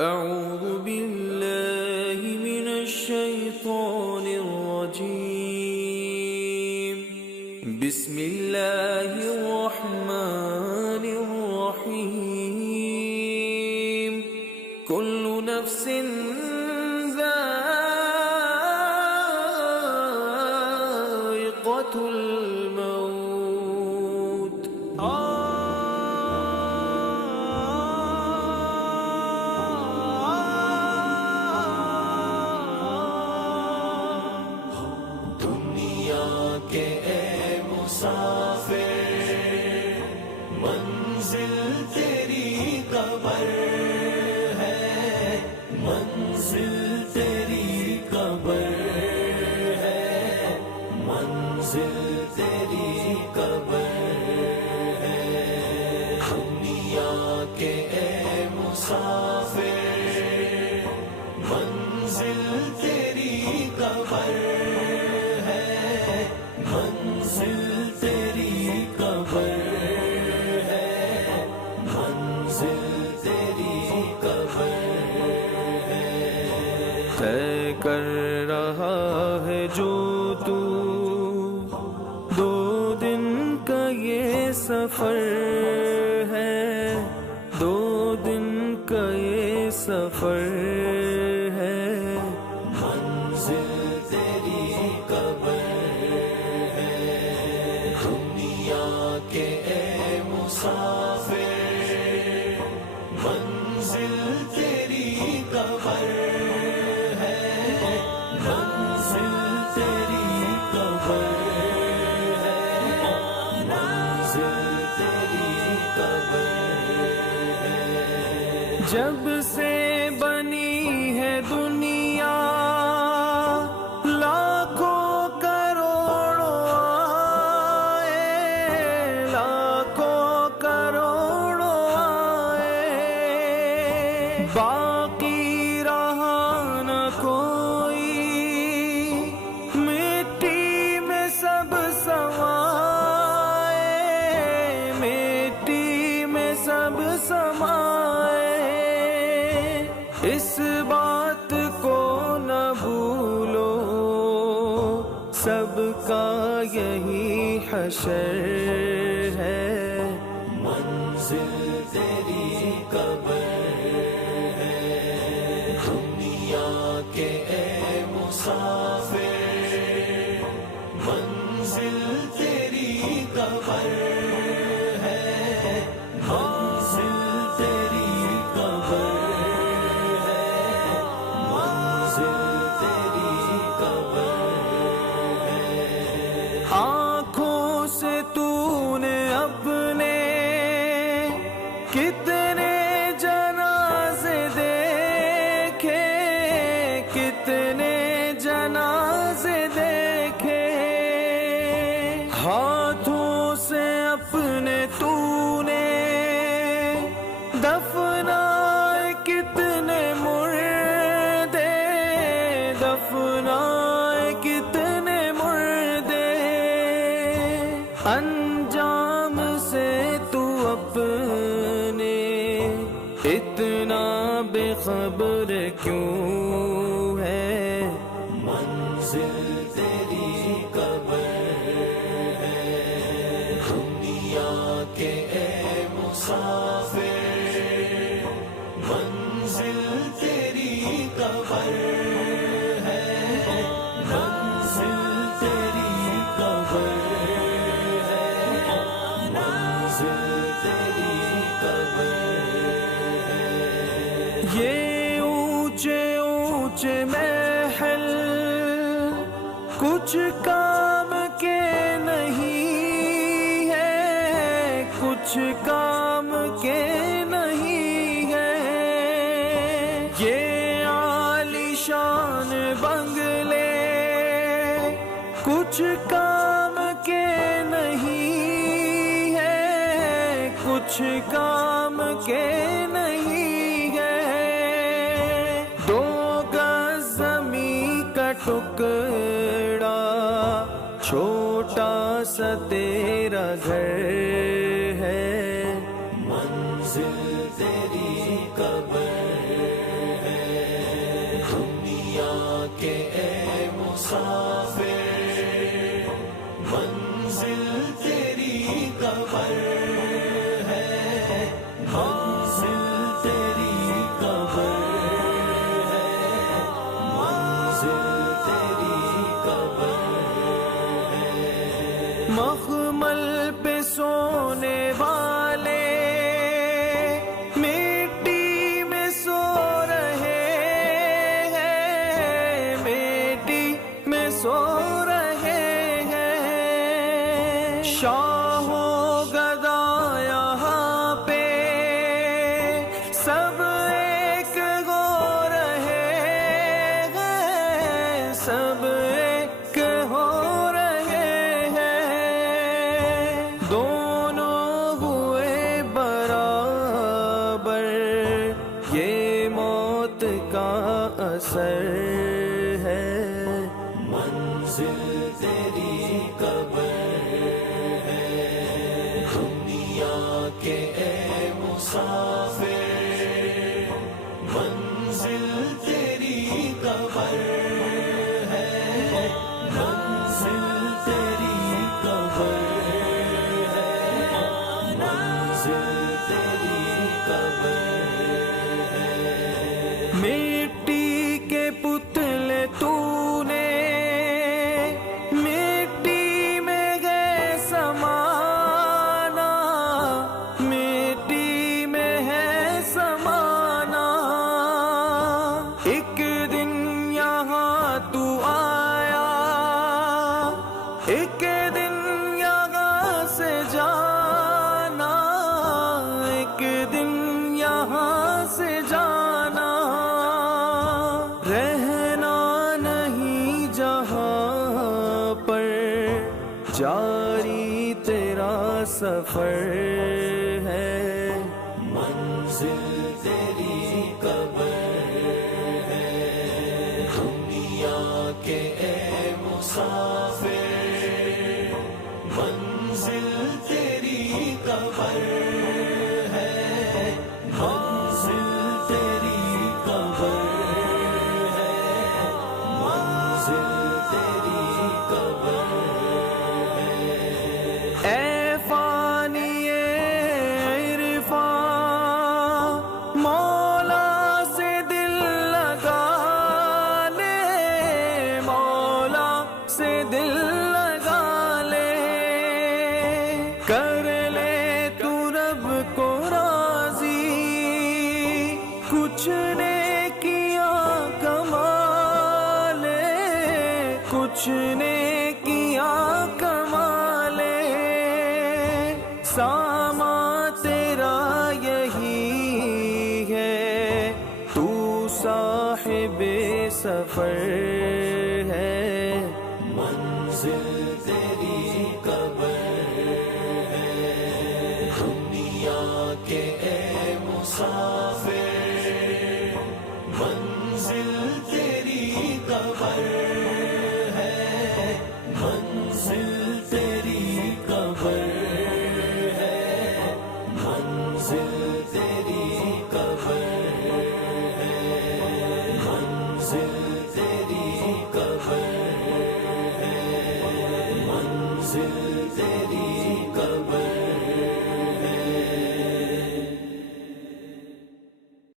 أعوذ بالله من الشيطان الرجيم. بسم الله الرحمن الرحيم. كل نفس ذائقة الموت. کہ اے مسافر منزل تیری قبر ہے، منزل تیری قبر ہے، منزل تیری قبر ہے. دنیا کے اے مسافر منزل تیری قبر ہے، منزل تیری قبر ہے، منزل تیری قبر ہے. طے کر رہا ہے جو تو 2 دن کا یہ سفر ہے، 2 دن کا یہ سفر ہے. منزل تیری قبر ہے. دنیا کے اے مسافر منزل تیری قبر ہے، منزل تیری قبر ہے، منزل تیری قبر ہے. جب سے بنی ہے دنیا لاکھوں کروڑوں آئے، لاکھوں کروڑوں آئے، باقی رہا نہ کوئی، مٹی میں سب سمائے، مٹی میں سب سمائے. اس بات کو نہ بھولو سب کا یہی حشر ہے. منزل تیری قبر ہے. دنیا کے اے مسافر منزل تیری قبر ہے، منزل تیری قبر ہے، منزل تیری قبر ہے. آنکھوں سے تو نے اپنے کتنے جنازے دیکھے، کتنے جنازے دیکھے. ہاتھوں سے اپنے تو نے دفنائے کتنے مردے، دفنائے کتنے مردے. انجام سے تو اپنے اتنا بے خبر کیوں ہے. منزل تیری قبر ہے. دنیا کے اے مسافر منزل تیری قبر ہے، منزل تیری قبر ہے، منزل تیری قبر ہے. یہ اونچے اونچے محل کچھ کام کے نہیں ہے، کچھ کام کے نہیں ہے. یہ عالیشان بنگلے کچھ کام کے نہیں ہے، کچھ کام کے نہیں ہے. 2 گز زمین کا ٹکڑا چھوٹا سا تیرا گھر ہے. منزل تیری قبر دنیا کے اے مسافر منزل تیری قبر ہے، منزل تیری قبر ہے، منزل تیری قبر ہے۔ مخمل پہ سونے والے مٹی میں سو رہے ہیں، مٹی میں سو رہے ہیں۔ شاہ و گدا یہاں پہ سب ایک ہو رہے ہیں، سب ایک ہو رہے ہیں۔ دونوں ہوئے برابر، یہ موت کا اثر ہے۔ منزل تیری قبر ہے، دنیا کے اے مسافر منزل تیری قبر ہے، منزل تیری قبر ہے، منزل تیری قبر ہے۔ مٹی کے پتلے تو نے مٹی میں گئے سمانا، مٹی میں ہے سمانا۔ ایک دن یہاں تو آیا، ایک دن یہاں سے جانا، ایک دن یہاں سے جانا۔ رہنا نہیں جہاں پر، جاری تیرا سفر ہے۔ منزل تیری قبر ہے، دنیا کے اے مسافر منزل تیری قبر ہے، منزل تیری قبر ہے، منزل تیری قبر ہے۔ اے فانی عرفاں، مولا سے دل لگا لے، مولا سے دل لگا لے۔ کر لے تو رب کو راضی، کچھ نے کیا کما لے، کچھ نے کیا کما لے۔ ساما تیرا یہی ہے، تو صاحب سفر